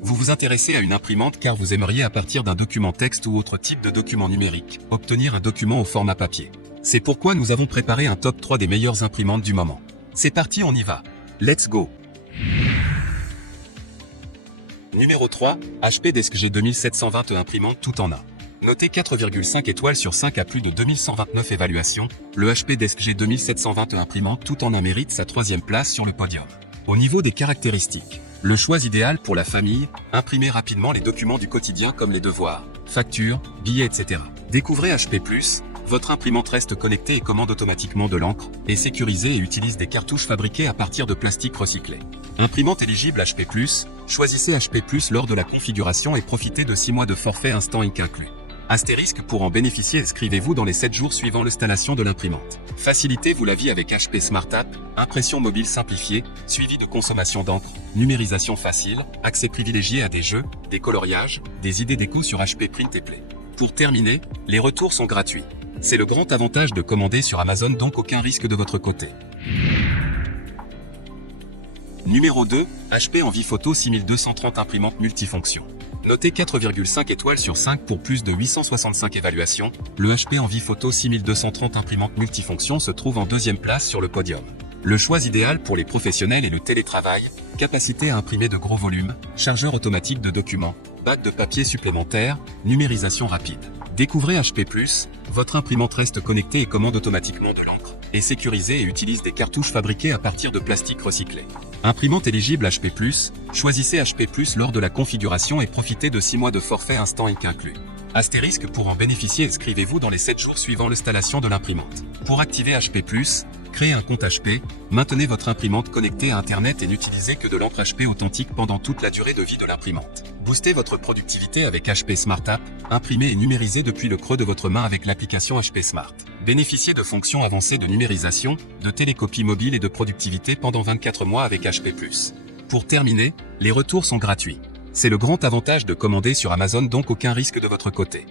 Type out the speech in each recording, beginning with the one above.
Vous vous intéressez à une imprimante car vous aimeriez à partir d'un document texte ou autre type de document numérique, obtenir un document au format papier. C'est pourquoi nous avons préparé un top 3 des meilleures imprimantes du moment. C'est parti, on y va. Let's go. Numéro 3, HP DeskG 2720 imprimante tout en un. Noté 4,5 étoiles sur 5 à plus de 2129 évaluations, le HP DeskG 2720 imprimante tout en un mérite sa 3e place sur le podium. Au niveau des caractéristiques, le choix idéal pour la famille, imprimer rapidement les documents du quotidien comme les devoirs, factures, billets, etc. Découvrez HP+, votre imprimante reste connectée et commande automatiquement de l'encre, est sécurisée et utilise des cartouches fabriquées à partir de plastique recyclé. Imprimante éligible HP+, choisissez HP+, lors de la configuration et profitez de 6 mois de forfait Instant Ink inclus. Astérisque pour en bénéficier, inscrivez-vous dans les 7 jours suivant l'installation de l'imprimante. Facilitez-vous la vie avec HP Smart App, impression mobile simplifiée, suivi de consommation d'encre, numérisation facile, accès privilégié à des jeux, des coloriages, des idées déco sur HP Print et Play. Pour terminer, les retours sont gratuits. C'est le grand avantage de commander sur Amazon, donc aucun risque de votre côté. Numéro 2, HP Envie Photo 6230 imprimante multifonction. Noté 4,5 étoiles sur 5 pour plus de 865 évaluations, le HP Envie Photo 6230 imprimante multifonction se trouve en 2e place sur le podium. Le choix idéal pour les professionnels est le télétravail, capacité à imprimer de gros volumes, chargeur automatique de documents, bac de papier supplémentaire, numérisation rapide. Découvrez HP+, votre imprimante reste connectée et commande automatiquement de l'encre, est sécurisée et utilise des cartouches fabriquées à partir de plastique recyclé. Imprimante éligible HP+, choisissez HP+, lors de la configuration et profitez de 6 mois de forfait Instant Ink inclus. Astérisque pour en bénéficier, inscrivez-vous dans les 7 jours suivant l'installation de l'imprimante. Pour activer HP+, créez un compte HP, maintenez votre imprimante connectée à Internet et n'utilisez que de l'encre HP authentique pendant toute la durée de vie de l'imprimante. Boostez votre productivité avec HP Smart App, imprimez et numérisez depuis le creux de votre main avec l'application HP Smart. Bénéficiez de fonctions avancées de numérisation, de télécopie mobile et de productivité pendant 24 mois avec HP+. Pour terminer, les retours sont gratuits. C'est le grand avantage de commander sur Amazon, donc aucun risque de votre côté.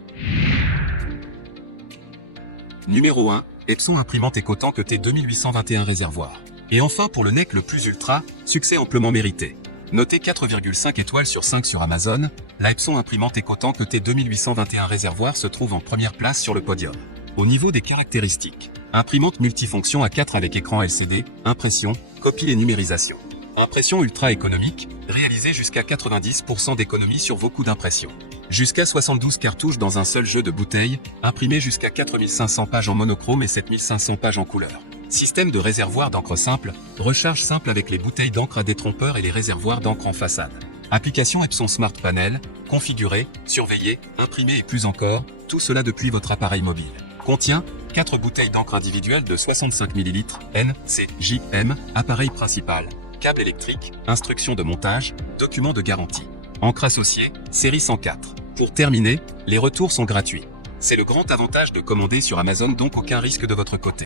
Numéro 1, Epson imprimante Ecotank T2821 réservoir. Et enfin pour le NEC le plus ultra, succès amplement mérité. Noté 4,5 étoiles sur 5 sur Amazon, la Epson imprimante Ecotank T2821 réservoir se trouve en 1re place sur le podium. Au niveau des caractéristiques, imprimante multifonction A4 avec écran LCD, impression, copie et numérisation. Impression ultra économique, réalisée jusqu'à 90% d'économie sur vos coûts d'impression. Jusqu'à 72 cartouches dans un seul jeu de bouteilles, imprimé jusqu'à 4500 pages en monochrome et 7500 pages en couleur. Système de réservoir d'encre simple, recharge simple avec les bouteilles d'encre à détrompeur et les réservoirs d'encre en façade. Application Epson Smart Panel, configurer, surveiller, imprimer et plus encore, tout cela depuis votre appareil mobile. Contient 4 bouteilles d'encre individuelles de 65 ml, N, C, J, M, appareil principal, câble électrique, instructions de montage, documents de garantie. Encre associée, série 104. Pour terminer, les retours sont gratuits. C'est le grand avantage de commander sur Amazon, donc aucun risque de votre côté.